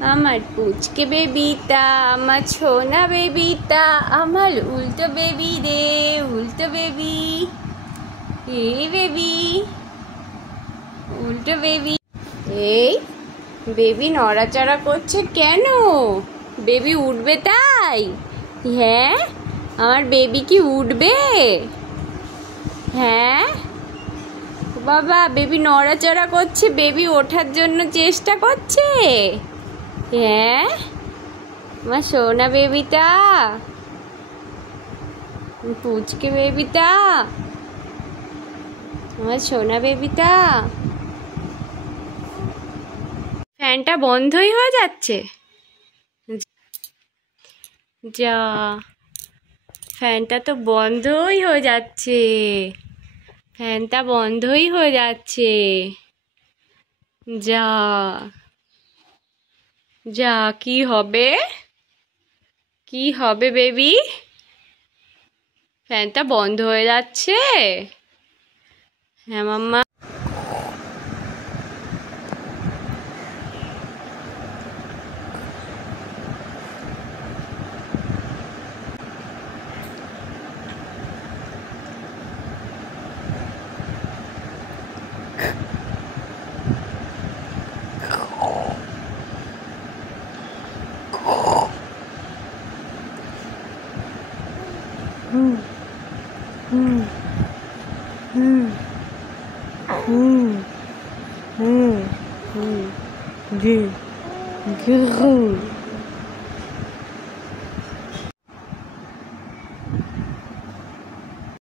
আমার পুচকে বেবিটা, আমার ছোনা বেবিটা, আমার উল্টো বেবি রে, উল্টো বেবি। এই বেবি, উল্টো বেবি। এই বেবি নড়াচড়া করছে কেন? বেবি উঠবে তাই? হ্যাঁ, আমার বেবি কি উঠবে? হ্যাঁ বাবা, বেবি নড়াচড়া করছে, বেবি ওঠার জন্য চেষ্টা করছে। হ্যাঁ, আমার সোনা বেবিটা, পুচকে বেবিটা, আমার সোনা বেবিটা। ফ্যানটা বন্ধই হয়ে যাচ্ছে। যা, ফ্যানটা তো বন্ধই হয়ে যাচ্ছে, ফ্যানটা বন্ধই হয়ে যাচ্ছে। যা যা, কি হবে? কি হবে বেবি? ফ্যানটা বন্ধ হয়ে যাচ্ছে। হ্যাঁ মাম্মা।